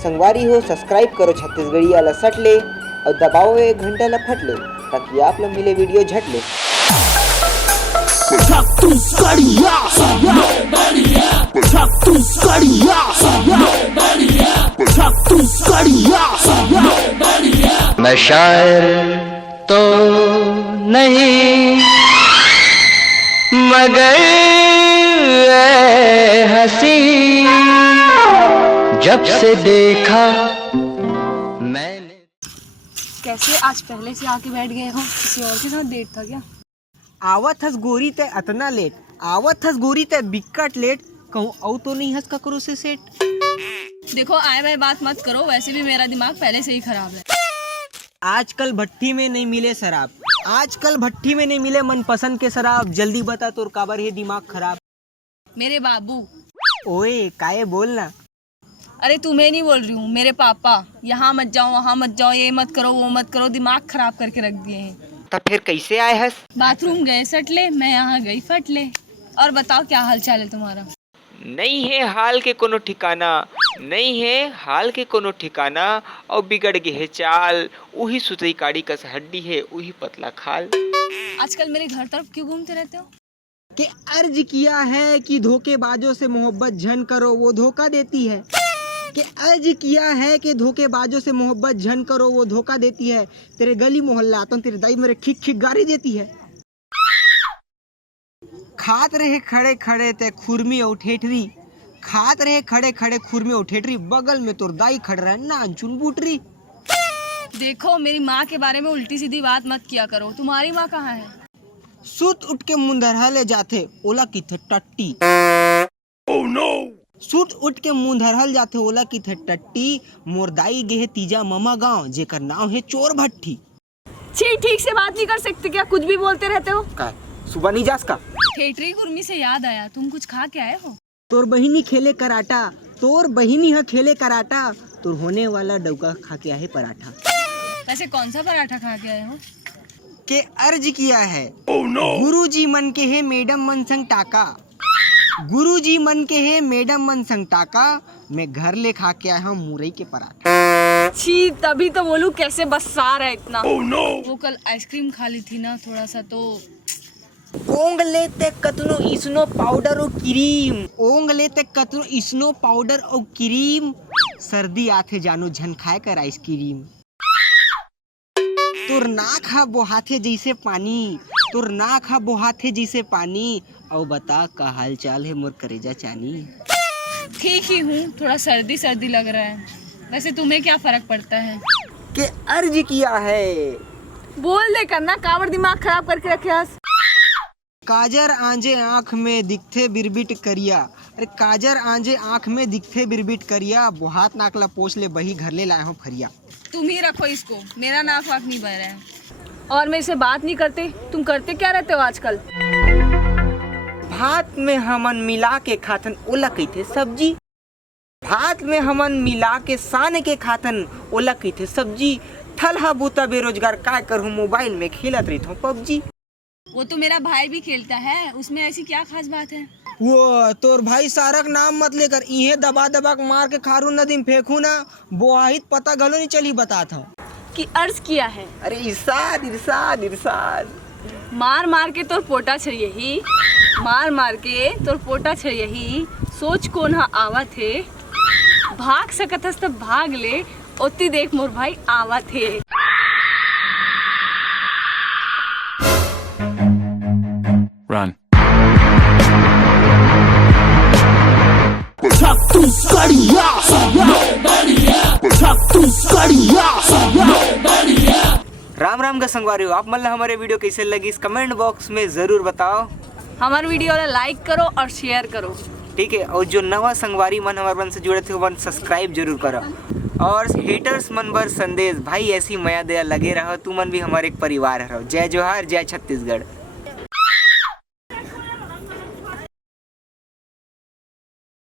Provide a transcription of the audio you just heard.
संगवारी हो सब्सक्राइब करो छत्तीसगढ़िया ला सट ले और दबाओ ये घंटा ला फट ले ताकि आप लोग मिले वीडियो झट ले। मैं शायर तो नहीं मगर ऐ हंसी जब से देखा मैंने। कैसे आज पहले से आके बैठ गए हो? किसी और के साथ डेट था क्या? आवत हस गोरी ते अतना लेट, आवत हस गोरी ते बिकट लेट, कहूँ औ तो नहीं हंस ककरो से सेट। देखो आए बाय बात मत करो, वैसे भी मेरा दिमाग पहले से ही खराब है। आजकल भट्टी में नहीं मिले शराब, आजकल भट्टी में नहीं मिले मनपसंद के शराब, जल्दी बता तोर काबर है दिमाग खराब। मेरे बाबू। ओए काहे बोलना। अरे तुम्हें नहीं बोल रही हूँ, मेरे पापा। यहाँ मत जाओ वहाँ मत जाओ, ये मत करो वो मत करो, दिमाग खराब करके रख दिए हैं। तब फिर कैसे आए हस? बाथरूम गए सट ले, मैं यहाँ गई फट ले। और बताओ क्या हाल चाल है तुम्हारा? नहीं है हाल के कोनो ठिकाना, नहीं है हाल के कोनो ठिकाना, और बिगड़ गए है चाल, वही सुतई काड़ी कस हड्डी है वही पतला खाल। आजकल मेरे घर तरफ क्यों घूमते रहते हो? कि अर्ज किया है कि धोखेबाजों से मोहब्बत झन करो वो धोखा देती है, कि अर्ज किया है कि धोखेबाजों से मोहब्बत झन करो वो धोखा देती है। तेरे गली मोहल्ला आता हूँ, तेरे दाई मेरे खिक खिक गारी देती है। खात रहे खड़े खड़े ते खुरमी और ठेठरी, खात रहे खड़े खड़े खुरमी और ठेठरी, बगल में तोर दाई खड़ रहा है नानचुन बूटरी। देखो मेरी माँ के बारे में उल्टी सीधी बात मत किया करो। तुम्हारी माँ कहाँ है? सुत उठ के मुंदरहा ले जाते ओला की थे टट्टी। oh, no! सुट उठ के मुंदरहल जाते ओला की थे टट्टी, मोर दाई गे है तीजा ममा गांव जेकर नाम है चोर भट्टी। छी, ठीक से बात नहीं कर सकते क्या? कुछ भी बोलते रहते हो। का सुबह नहीं जास का? ठेठरी कुर्मी से याद आया, तुम कुछ खा के आए हो? तोर बहिनी खेले कराटा, तोर बहिनी है खेले कराटा, तोर होने वाला डौका खा के आए पराठा। वैसे कौन सा पराठा खा के आए हो? के अर्ज किया है oh, no! गुरुजी मन के है मैडम मन संग टाका, गुरुजी मन के है मैडम मन संग टाका, मैं घर ले खा के आया हूँ मुरई के पराठा। छी, तभी तो बोलूं कैसे बस्सार है इतना। oh, no! वो कल आइसक्रीम खा ली थी ना थोड़ा सा, तो ओंग लेते कतनो इसनो पाउडर और क्रीम, ओंग लेते कतनो इसनो पाउडर और क्रीम, सर्दी आथे जानो झन खाए कर आइसक्रीम। तोर नाक हा बोहाथे जैसे पानी, तोर नाक हा बोहाथे जैसे पानी, और बता का हाल चाल है मोर करेजा चानी। ठीक ही हूँ, थोड़ा सर्दी सर्दी लग रहा है। वैसे तुम्हें क्या फर्क पड़ता है? के अर्ज किया है। बोल दे करना, कावड़ दिमाग खराब करके रखे हस। काजर आंजे आँख में दिखते बिरबिट करिया, अरे काजर आंजे आँख में दिखते बिरबिट करिया, बोहात नाकला पोछ ले बही घर ले लाया हूँ फरिया। तुम ही रखो इसको, मेरा नाक वाक नहीं बह रहा है। और मेरे से बात नहीं करते? तुम करते क्या रहते हो आजकल? भात में हमन मिला के खातन ओला कहते सब्जी, भात में हमन मिला के सान के खातन ओला कहते सब्जी। थलहा बूता बेरोजगार का करूँ, मोबाइल में खेलत रही हूँ पबजी। वो तो मेरा भाई भी खेलता है, उसमें ऐसी क्या खास बात है? वो तोर भाई सारक नाम मत लेकर, इहे दबा दबा के मार के खारू नदी फेंकू ना, बोहित पता गलो नहीं चली बता था कि अर्ज किया है। अरे इरशाद इरशाद इरशाद। मार मार के तोर पोटा छड़िए ही, मार मार के तोर पोटा छड़िए ही, सोच कौन हा आवा थे, भाग सकत हस तब भाग ले, ओती देख मोर भाई आवा थे। Run. राम राम का संगवारी हो आप, मतलब हमारे वीडियो कैसे लगी इस कमेंट बॉक्स में जरूर बताओ। हमारे वीडियो ला लाइक करो और शेयर करो, ठीक है। और जो नवा संगवारी मन हमारे मन से जुड़े थे वन सब्सक्राइब जरूर करो। और हेटर्स मन बर संदेश, भाई ऐसी माया दया लगे रहो, तू मन भी हमारे एक परिवार रहो। जय जोहार, जय छत्तीसगढ़।